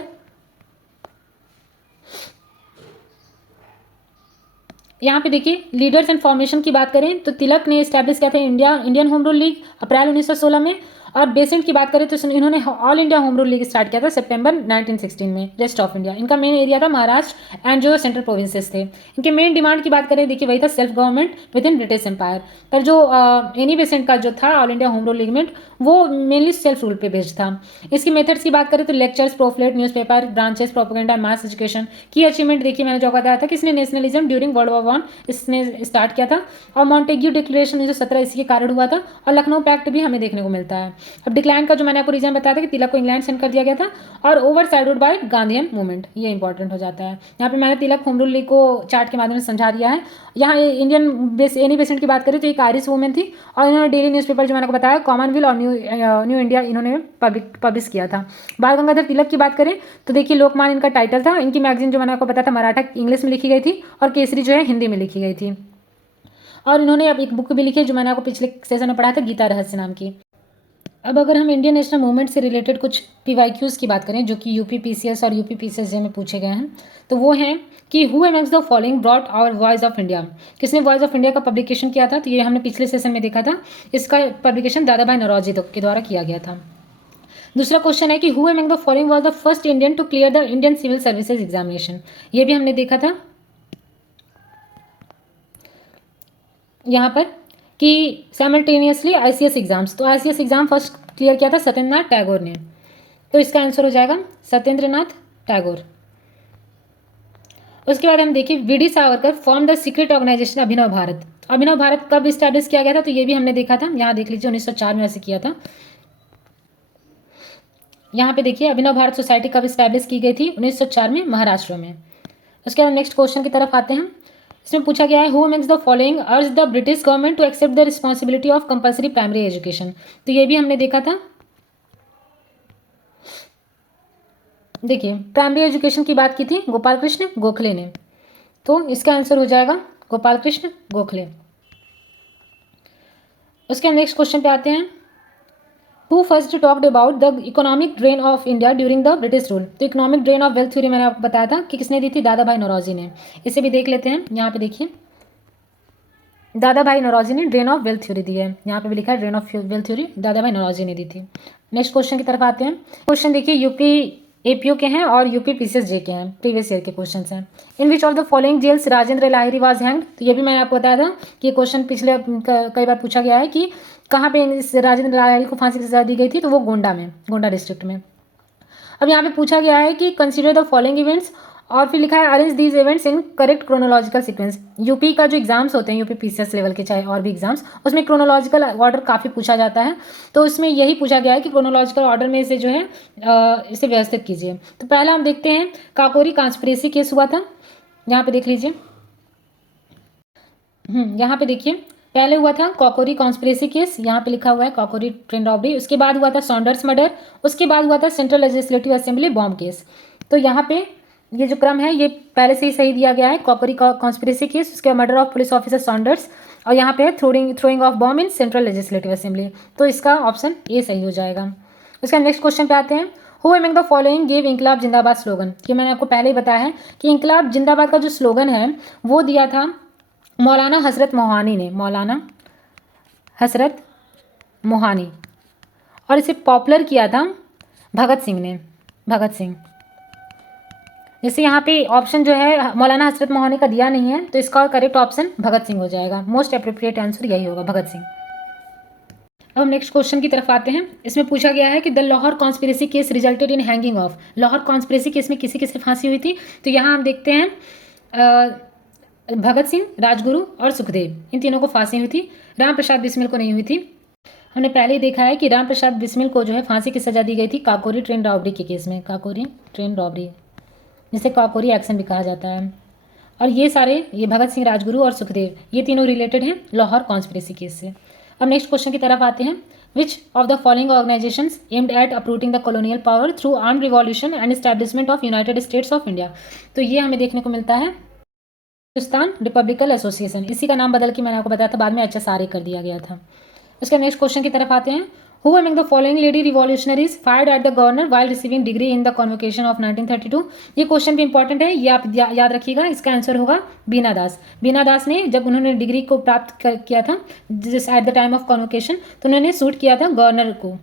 यहाँ पे देखिए लीडर्स एंड फॉर्मेशन की बात करें तो तिलक ने इस्टेब्लिश किया था इंडियन होम रूल लीग अप्रैल 1916 में। और बेसेंट की बात करें तो इन्होंने all India home rule league start किया था सितंबर 1916 में रेस्ट ऑफ इंडिया। इनका मेन एरिया था महाराष्ट्र एंड जो सेंट्रल प्रोविंसेस थे। इनके मेन डिमांड की बात करें देखिए वही था self government within British empire. पर जो एनी बेसेंट का जो था all India home rule league वो मेनली सेल्फ रूल पे बेस्ड था। इसकी मेथड्स की बात करें तो lectures, pamphlet, newspaper, branches, propaganda, mass education. की अचीवमेंट देखिए मैंने जो बताया था कि इसने नेशनलिज्म ड्यूरिंग वर्ल्ड वॉर 1 इसने स्टार्ट किया था। और मॉन्टेग्यू डिक्लेरेशन 1917 इसी के कारण हुआ था। और लखनऊ पैक्ट भी हमें देखने को मिलता है। अब डिक्लाइन का जो मैंने आपको रीजन बताया था कि तिलक को इंग्लैंड सेंड कर दिया गया था और over sided by Gandhian movement, ये इंपॉर्टेंट हो जाता है। यहाँ पे मैंने तिलक होम रूल लीग को चार्ट के माध्यम से समझा दिया है। यहाँ इंडियन एनी बेसेंट की बात करें तो एक आयरिश वुमेन थी और इन्होंने डेली न्यूज़पेपर जो मैंने आपको बताया कॉमनवेल्थ और न्यू इंडिया इन्होंने पब्लिश किया था। बाल गंगाधर तिलक की बात करें तो देखिए लोकमान इनका टाइटल था। इनकी मैगजीन जो मैंने आपको बताया था मराठा इंग्लिश में लिखी गई थी और केसरी जो है हिंदी में लिखी गई थी। और इन्होंने अब एक बुक भी लिखी है जो मैंने आपको पिछले सेशन में पढ़ा था, गीता रहस्य नाम की। अब अगर हम इंडियन नेशनल मूवमेंट से रिलेटेड कुछ PYQs की बात करें जो कि यूपी PCS और यूपी PCSJ में पूछे गए हैं तो वो हैं कि who amongst the following brought our voice of India. किसने वॉइस ऑफ इंडिया का पब्लिकेशन किया था? तो ये हमने पिछले सेशन में देखा था। इसका पब्लिकेशन दादा भाई नौरोजी के द्वारा किया गया था। दूसरा क्वेश्चन है कि who among the following was the first Indian to clear the Indian civil services examination. ये भी हमने देखा था यहाँ पर कि साइमल्टेनियसली ICS एग्जाम्स। तो ICS एग्जाम फर्स्ट क्लियर किया था सत्येंद्रनाथ टैगोर ने। तो इसका आंसर हो जाएगा सत्येंद्रनाथ टैगोर। उसके बाद हम देखिए VD Savarkar form the secret organisation Abhinav Bharat. Abhinav Bharat कब स्टैब्लिश किया गया था? तो ये भी हमने देखा था। यहाँ देख लीजिए 1904 में ऐसे किया था। यहाँ पे देखिए अभिनव भारत सोसाइटी कब स्टैब्लिश की गई थी? 1904 में महाराष्ट्र में। उसके बाद नेक्स्ट क्वेश्चन की तरफ आते हैं। इसमें पूछा गया है who makes the following urge the British government to accept the responsibility of compulsory primary education. तो ये भी हमने देखा था। देखिए प्राइमरी एजुकेशन की बात की थी गोपाल कृष्ण गोखले ने। तो इसका आंसर हो जाएगा गोपाल कृष्ण गोखले। उसके नेक्स्ट क्वेश्चन पे आते हैं। Who first talked about the economic drain of India during the British rule. तो economic drain of wealth theory मैंने आपको बताया था कि किसने दी थी? दादा भाई नौरोजी ने। इसे भी देख लेते हैं। यहाँ पे देखिए दादा भाई नौरोजी ने ड्रेन ऑफ वेल्थ थ्योरी दी है। यहाँ पे भी लिखा है ड्रेन ऑफ वेल्थ थ्योरी दादा भाई नौरोजी ने दी थी। नेक्स्ट क्वेश्चन की तरफ आते हैं। क्वेश्चन देखिए यूपी APO के हैं और यूपी PCSJ के हैं। प्रीवियस ईयर के क्वेश्चन हैं। In which of the following jails Rajendra Lahiri was hanged. तो ये भी मैंने आपको बताया था कि क्वेश्चन पिछले कई बार पूछा गया है कि कहाँ पे इस राजेंद्र लाहिरी को फांसी की सजा दी गई थी? तो वो गोंडा में, गोंडा डिस्ट्रिक्ट में। अब यहाँ पे पूछा गया है कि कंसीडर द फॉलोइंग इवेंट्स और फिर लिखा है arrange these events in correct chronological sequence. UP का जो एग्जाम्स होते हैं यूपी PCS लेवल के चाहे और भी एग्जाम्स उसमें क्रोनोलॉजिकल ऑर्डर काफ़ी पूछा जाता है। तो इसमें यही पूछा गया है कि क्रोनोलॉजिकल ऑर्डर में इसे जो है इसे व्यवस्थित कीजिए। तो पहला हम देखते हैं काकोरी कॉन्स्पिरेसी केस हुआ था। यहाँ पे देख लीजिए। यहाँ पे देखिए पहले हुआ था कॉकोरी कॉन्स्पिरेसी केस। यहाँ पे लिखा हुआ है कॉकोरी ट्रेन रॉबरी। उसके बाद हुआ था सॉन्डर्स मर्डर। उसके बाद हुआ था central legislative assembly bomb case. तो यहाँ पे ये जो क्रम है ये पहले से ही सही दिया गया है। कॉकोरी कॉन्स्पिरेसी केस, उसके बाद murder of police officer Saunders और यहाँ पे है throwing of bomb in central legislative assembly. तो इसका ऑप्शन ए सही हो जाएगा। उसका नेक्स्ट क्वेश्चन पे आते हैं। Who among the following give Inquilab Zindabad slogan. ये मैंने आपको पहले ही बताया है कि इंकलाब जिंदाबाद का जो स्लोगन है वो दिया था मौलाना हजरत मोहानी ने। मौलाना हजरत मोहानी। और इसे पॉपुलर किया था भगत सिंह ने। भगत सिंह। जैसे यहाँ पे ऑप्शन जो है मौलाना हजरत मोहानी का दिया नहीं है तो इसका करेक्ट ऑप्शन भगत सिंह हो जाएगा। मोस्ट अप्रोप्रिएट आंसर यही होगा भगत सिंह। अब हम नेक्स्ट क्वेश्चन की तरफ आते हैं। इसमें पूछा गया है कि the Lahore conspiracy case resulted in hanging of. Lahore conspiracy case में किसी किसी फांसी हुई थी? तो यहाँ हम देखते हैं भगत सिंह, राजगुरु और सुखदेव, इन तीनों को फांसी हुई थी। राम प्रसाद बिस्मिल को नहीं हुई थी। हमने पहले ही देखा है कि राम प्रसाद बिस्मिल को जो है फांसी की सजा दी गई थी काकोरी ट्रेन रॉबरी के केस में। काकोरी ट्रेन रॉबरी जिसे काकोरी एक्शन भी कहा जाता है। और ये सारे ये भगत सिंह, राजगुरु और सुखदेव ये तीनों रिलेटेड हैं लाहौर कॉन्स्पिरेसी केस से। अब नेक्स्ट क्वेश्चन की तरफ आते हैं। विच of the following organisations aimed at uprooting the colonial power through armed revolution and establishment of United states of India. तो ये हमें देखने को मिलता है हिंदुस्तान रिपब्लिकन एसोसिएशन। इसी का नाम बदल के मैंने आपको बताया था बाद में HSRA कर दिया गया था। उसके नेक्स्ट क्वेश्चन की तरफ आते हैं। Who among the following lady revolutionaries fired at the governor while receiving degree in the convocation of 1932? ये क्वेश्चन भी इंपॉर्टेंट है, ये आप याद रखिएगा। इसका आंसर होगा बीना दास। बीना दास ने जब उन्होंने डिग्री को प्राप्त किया था जिस at the time of convocation, तो उन्होंने शूट किया था गवर्नर को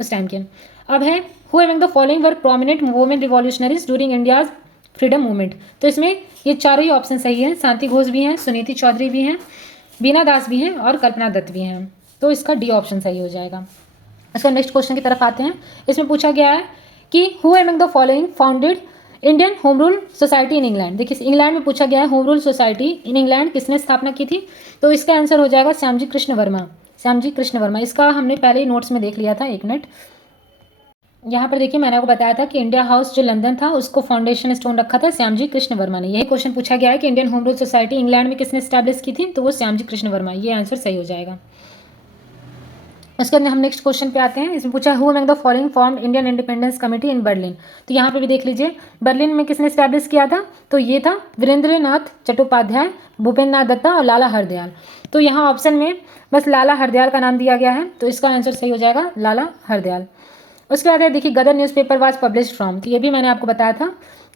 उस टाइम के। अब है who among the following were prominent women revolutionaries during India's freedom movement? तो इसमें ये चारों ही ऑप्शन सही है। शांति घोष भी हैं, सुनीति चौधरी भी हैं, बीना दास भी हैं और कल्पना दत्त भी हैं। तो इसका डी ऑप्शन सही हो जाएगा। इसका नेक्स्ट क्वेश्चन की तरफ आते हैं। इसमें पूछा गया है कि who among the following founded Indian home rule society in England? देखिए इंग्लैंड में पूछा गया है home rule society in England किसने स्थापना की थी? तो इसका आंसर हो जाएगा श्यामजी कृष्ण वर्मा। श्यामजी कृष्ण वर्मा, इसका हमने पहले ही नोट्स में देख लिया था। एक मिनट, यहाँ पर देखिए मैंने आपको बताया था कि इंडिया हाउस जो लंदन था उसको फाउंडेशन स्टोन रखा था श्यामजी कृष्ण वर्मा ने। यही क्वेश्चन पूछा गया है कि Indian home rule society England में किसने स्टैब्लिश की थी? तो वो श्यामजी कृष्ण वर्मा। ये आंसर सही हो जाएगा। उसके अंदर हम नेक्स्ट क्वेश्चन पे आते हैं। इसमें पूछा who among the following formed Indian independence committee in Berlin? तो यहाँ पे भी देख लीजिए बर्लिन में किसने स्टैब्लिश किया था? तो ये था वीरेंद्र नाथ चट्टोपाध्याय, भूपेंद्र नाथ दत्ता और लाला हरदयाल। तो यहाँ ऑप्शन में बस लाला हरदयाल का नाम दिया गया है, तो इसका आंसर सही हो जाएगा लाला हरदयाल। उसके बाद है देखिए गदर न्यूज़पेपर वाज पब्लिश्ड फ्रॉम? तो ये भी मैंने आपको बताया था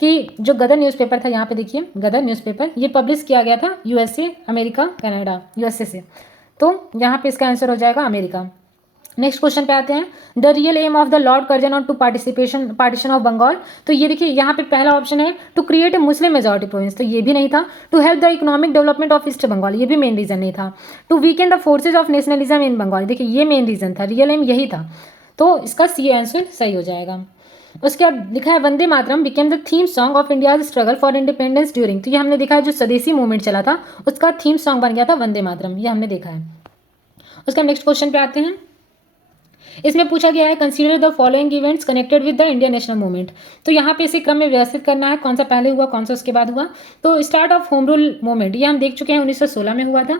कि जो गदर न्यूज़पेपर था, यहाँ पे देखिए गदर न्यूज़पेपर ये पब्लिश किया गया था यूएसए, अमेरिका, कनाडा, यूएसए से। तो यहाँ पे इसका आंसर हो जाएगा अमेरिका। नेक्स्ट क्वेश्चन पे आते हैं। The real aim of the Lord Curzon on to partition of Bengal? तो ये देखिए यहाँ पे पहला ऑप्शन है to create a Muslim majority province, तो ये भी नहीं था। To help the economic development of East Bengal, ये भी मेन रीजन नहीं था। To weaken the forces of nationalism in Bengal, देखिए ये मेन रीजन था, रियल एम यही था। तो इसका सी आंसर सही हो जाएगा। उसके बाद लिखा है Vande Mataram became the theme song of India's struggle for independence during? तो ये हमने देखा है जो स्वदेशी मूवमेंट चला था उसका थीम सॉन्ग बन गया था वंदे मातरम, ये हमने देखा है। उसके हम नेक्स्ट क्वेश्चन पे आते हैं। इसमें पूछा गया है consider the following events connected with the Indian national movement? तो यहाँ पे इसे क्रम में व्यवस्थित करना है, कौन सा पहले हुआ कौन सा उसके बाद हुआ। तो start of home rule movement ये हम देख चुके हैं 1916 में हुआ था।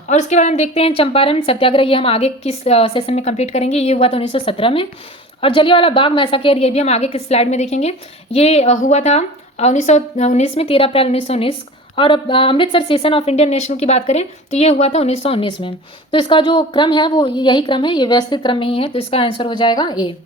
और उसके बाद हम देखते हैं चंपारण सत्याग्रह, ये हम आगे किस सेशन में कंप्लीट करेंगे, ये हुआ था 1917 में। और जलियांवाला बाग मैसाकर ये भी हम आगे किस स्लाइड में देखेंगे, ये हुआ था 1919 में, 13 अप्रैल 1919। और Amritsar session of Indian national की बात करें तो ये हुआ था 1919 में। तो इसका जो क्रम है वो यही क्रम है, ये व्यवस्थित क्रम में ही है, तो इसका आंसर हो जाएगा ए।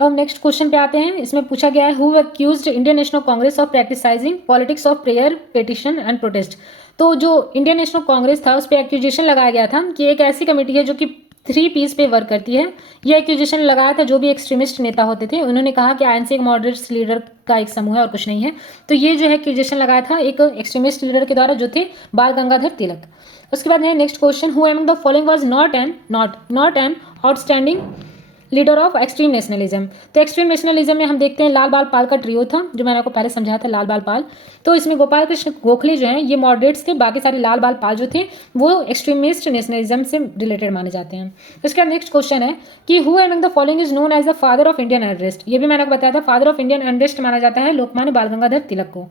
अब नेक्स्ट क्वेश्चन पे आते हैं। इसमें पूछा गया है who accused Indian National Congress of practising politics of prayer, petition and protest? तो जो इंडियन नेशनल कांग्रेस था उस पर एक्यूजेशन लगाया गया था कि एक ऐसी कमेटी है जो कि 3 पीस पे वर्क करती है। ये एक्यूजेशन लगाया था जो भी एक्सट्रीमिस्ट नेता होते थे, उन्होंने कहा कि आईएनसी एक मॉडरेट्स लीडर का एक समूह है और कुछ नहीं है। तो ये जो है एक्यूजेशन लगाया था एक एक्सट्रीमिस्ट लीडर के द्वारा जो थे बाल गंगाधर तिलक। उसके बाद है next question who among the following was not an outstanding leader of extreme nationalism? तो एक्सट्रीम नेशनलिज्म में हम देखते हैं लाल बाल पाल का ट्रियो था, जो मैंने आपको पहले समझाया था, लाल बाल पाल। तो इसमें गोपाल कृष्ण गोखले जो हैं ये मॉडरेट्स थे, बाकी सारे लाल बाल पाल जो थे वो एक्सट्रीमिस्ट नेशनलिज्म से रिलेटेड माने जाते हैं। इसका नेक्स्ट क्वेश्चन है कि who among the following is known as the father of Indian unrest? ये भी मैंने आपको बताया था, फादर ऑफ इंडियन अनरेस्ट माना जाता है लोकमान्य बाल गंगाधर तिलक को।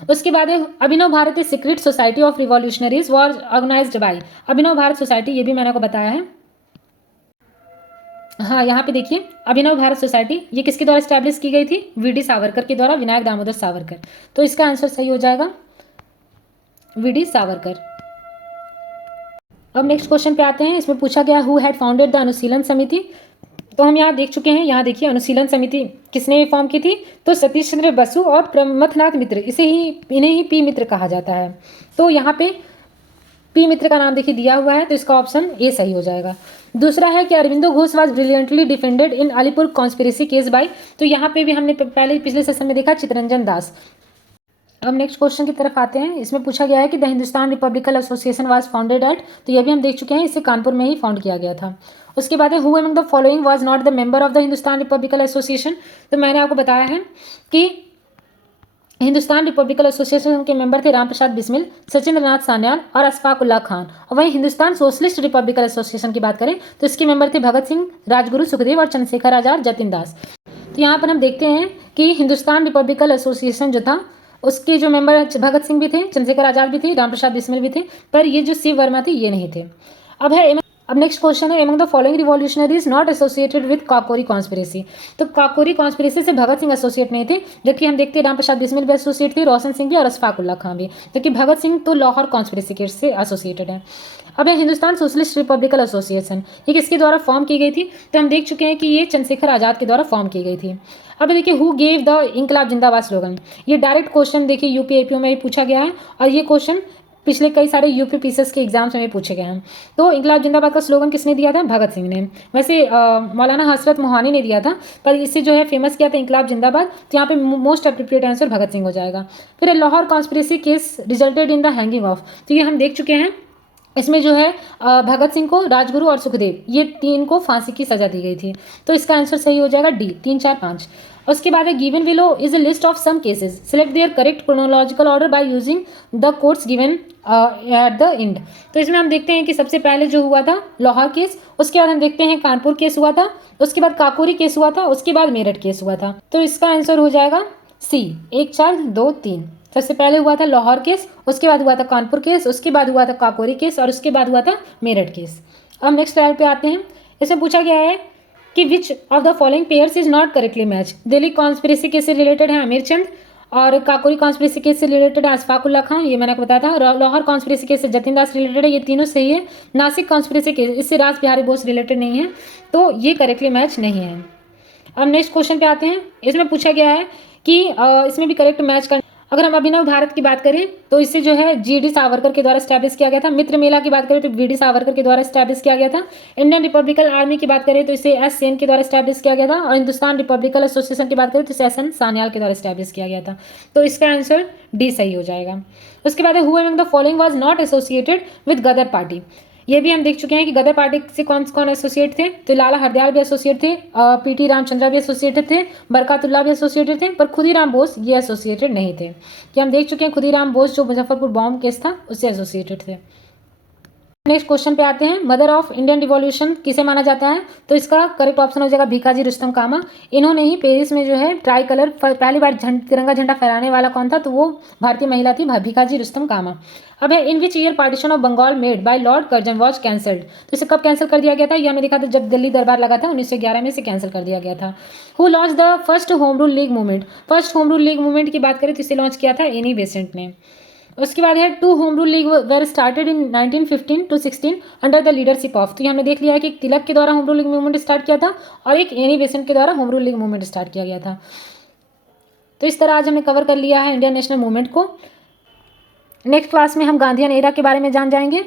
उसके बाद है Abhinav Bharat secret society of revolutionaries was organised by? Abhinav Bharat society ये भी मैंने आपको बताया है। हाँ यहाँ पे देखिए अभिनव भारत सोसाइटी ये किसके द्वारा स्टैब्लिश की गई थी? वीडी सावरकर के द्वारा, विनायक दामोदर सावरकर। तो इसका आंसर सही हो जाएगा वीडी सावरकर। अब नेक्स्ट क्वेश्चन पे आते हैं। इसमें पूछा गया हु हैड फाउंडेड द अनुशीलन समिति? तो हम यहाँ देख चुके हैं, यहाँ देखिए अनुशीलन समिति किसने फॉर्म की थी? तो सतीश चंद्र बसु और प्रमथनाथ मित्र, इन्हें ही पी मित्र कहा जाता है। तो यहाँ पे पी मित्र का नाम देखिए दिया हुआ है, तो इसका ऑप्शन ए सही हो जाएगा। दूसरा है कि Aurobindo Ghosh was brilliantly defended in Alipur conspiracy case by? तो यहाँ पे भी हमने पहले पिछले सेशन में देखा चितरंजन दास। अब नेक्स्ट क्वेश्चन की तरफ आते हैं। इसमें पूछा गया है कि the Hindustan Republican Association was founded at? तो ये भी हम देख चुके हैं, इसे कानपुर में ही फाउंड किया गया था। उसके बाद है who among the following was not the member of the Hindustan Republican association? तो मैंने आपको बताया है कि हिंदुस्तान रिपब्लिकन एसोसिएशन के मेंबर थे रामप्रसाद बिस्मिल, सचिंद्र नाथ सान्याल और अशफाक उल्लाह खान। और वहीं हिंदुस्तान सोशलिस्ट रिपब्लिकन एसोसिएशन की बात करें तो इसके मेंबर थे भगत सिंह, राजगुरु, सुखदेव और चंद्रशेखर आजाद, जतिन दास। तो यहाँ पर हम देखते हैं कि हिंदुस्तान रिपब्लिकन एसोसिएशन जो था उसके जो मेंबर भगत सिंह भी थे, चंद्रशेखर आजाद भी थे, रामप्रसाद बिस्मिल भी थे, पर ये जो शिव वर्मा थे ये नहीं थे। अब नेक्स्ट क्वेश्चन है among the following revolutionaries not associated with Kakori conspiracy? तो काकोरी कॉन्स्पिरेसी से भगत सिंह एसोसिएट नहीं थे, जबकि हम देखते हैं रामप्रसाद बिस्मिल भी एसोसिएट थे, रोशन सिंह भी और अशफाक उल्लाह खान भी, जबकि भगत सिंह तो लाहौर कॉन्स्पिरेसी केस से एसोसिएटेड है। अब है हिंदुस्तान सोशलिस्ट रिपब्लिकन एसोसिएशन, ये किसके द्वारा फॉर्म की गई थी? तो हम देख चुके हैं कि ये चंद्रशेखर आज़ाद के द्वारा फॉर्म की गई थी। अब देखिए who gave the Inquilab Zindabad slogan, ये डायरेक्ट क्वेश्चन देखिए यूपी एपीओ में भी पूछा गया है और ये क्वेश्चन पिछले कई सारे यूपी पीसीएस के एग्जाम्स में भी पूछे गए हैं। तो इंकलाब जिंदाबाद का स्लोगन किसने दिया था? भगत सिंह ने। वैसे मौलाना हसरत मोहानी ने दिया था, पर इसे जो है फेमस किया था इंकलाब जिंदाबाद, तो यहाँ पे most appropriate answer Bhagat Singh हो जाएगा। फिर Lahore conspiracy case resulted in the hanging of, तो ये हम देख चुके हैं, इसमें जो है भगत सिंह को, राजगुरु और सुखदेव, ये तीन को फांसी की सजा दी गई थी। तो इसका आंसर सही हो जाएगा डी, 3, 4, 5। उसके बाद है given below is a list of some cases, select their correct chronological order by using the codes given at the end. तो इसमें हम देखते हैं कि सबसे पहले जो हुआ था लाहौर केस, उसके बाद हम देखते हैं कानपुर केस हुआ था, उसके बाद काकोरी केस हुआ था, उसके बाद मेरठ केस हुआ था। तो इसका आंसर हो जाएगा सी, 1, 4, 2, 3। सबसे पहले हुआ था लाहौर केस, उसके बाद हुआ था कानपुर केस, उसके बाद हुआ था काकोरी केस और उसके बाद हुआ था मेरठ केस। अब नेक्स्ट ट्रायल पे आते हैं। इसमें पूछा गया है कि विच of the following pairs is not correctly match. Delhi conspiracy case से रिलेटेड है आमिर चंद, और काकोरी कॉन्स्पिरेसी केस से रिलेटेड है अशफाकुल्ला खान, ये मैंने आपको बताया था। लाहौर कॉन्स्पिरेसी केस से जतिन दास रिलेटेड है, ये तीनों सही है। नासिक कॉन्स्पिरेसी केस, इससे रास बिहारी बोस रिलेटेड नहीं है, तो ये करेक्टली मैच नहीं है। अब नेक्स्ट क्वेश्चन पे आते हैं। इसमें पूछा गया है कि इसमें भी करेक्ट मैच कर, अगर हम अभिनव भारत की बात करें तो इसे जो है जीडी सावरकर के द्वारा स्टैब्लिश किया गया था। मित्र मेला की बात करें तो वीडी सावरकर के द्वारा स्टैब्लिश किया गया था। इंडियन रिपब्लिकन आर्मी की बात करें तो इसे एस सेन के द्वारा स्टैब्लिश किया गया था। और हिंदुस्तान रिपब्लिकन एसोसिएशन की बात करें तो इसे एस एन सान्याल के द्वारा स्टैब्लिश किया गया था। तो इसका आंसर डी सही हो जाएगा। उसके बाद who among the following was not associated with Ghadar Party, ये भी हम देख चुके हैं कि गदर पार्टी से कौन कौन एसोसिएट थे। तो लाला हरदयाल भी एसोसिएट थे, पीटी रामचंद्रा भी एसोसिएटेड थे, बरकतुल्ला भी एसोसिएटेड थे, पर खुदीराम बोस ये एसोसिएटेड नहीं थे। कि हम देख चुके हैं खुदीराम बोस जो मुजफ्फरपुर बॉम्ब केस था उससे एसोसिएटेड थे। नेक्स्ट क्वेश्चन पे आते हैं। मदर ऑफ इंडियन रिवॉल्यूशन किसे माना जाता है? तो इसका करेक्ट ऑप्शन हो जाएगा भीखाजी रुस्तम कामा। इन्होंने ही पेरिस में जो है ट्राई कलर पहली बार तिरंगा झंडा फहराने वाला कौन था? तो वो भारतीय महिला थी, भीखाजी रुस्तम कामा। अब है in which year partition of Bengal made by lord Curzon was cancelled, तो इसे कब कैंसिल कर दिया गया था? ये हमने देखा था जब दिल्ली दरबार लगा था 1911 में इसे कैंसिल कर दिया गया था। Who launch the first home rule league movement, first home rule league movement की बात करें तो इसे लॉन्च किया था एनी बेसेंट ने। उसके बाद है 2 Home rule League were started in 1915 to 16 under the leadership of, तो ये हमने देख लिया है कि तिलक के द्वारा home rule league movement start किया था और एक एनी बेसेंट के द्वारा home rule league movement start किया गया था। तो इस तरह आज हमने कवर कर लिया है इंडियन नेशनल मूवमेंट को। नेक्स्ट क्लास में हम गांधीयन एरा के बारे में जान जाएंगे।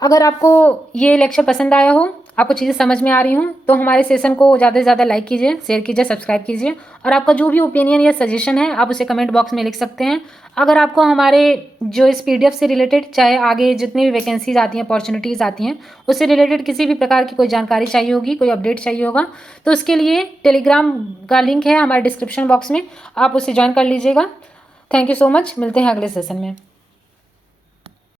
अगर आपको ये लेक्चर पसंद आया हो, आपको चीज़ें समझ में आ रही हूँ, तो हमारे सेशन को ज़्यादा से ज़्यादा लाइक कीजिए, शेयर कीजिए, सब्सक्राइब कीजिए। और आपका जो भी ओपिनियन या सजेशन है आप उसे कमेंट बॉक्स में लिख सकते हैं। अगर आपको हमारे जो इस PDF से रिलेटेड, चाहे आगे जितनी भी वैकेंसीज आती हैं, अपॉर्चुनिटीज़ आती हैं, उससे रिलेटेड किसी भी प्रकार की कोई जानकारी चाहिए होगी, कोई अपडेट चाहिए होगा, तो उसके लिए टेलीग्राम का लिंक है हमारे डिस्क्रिप्शन बॉक्स में, आप उसे ज्वाइन कर लीजिएगा। थैंक यू सो मच, मिलते हैं अगले सेशन में।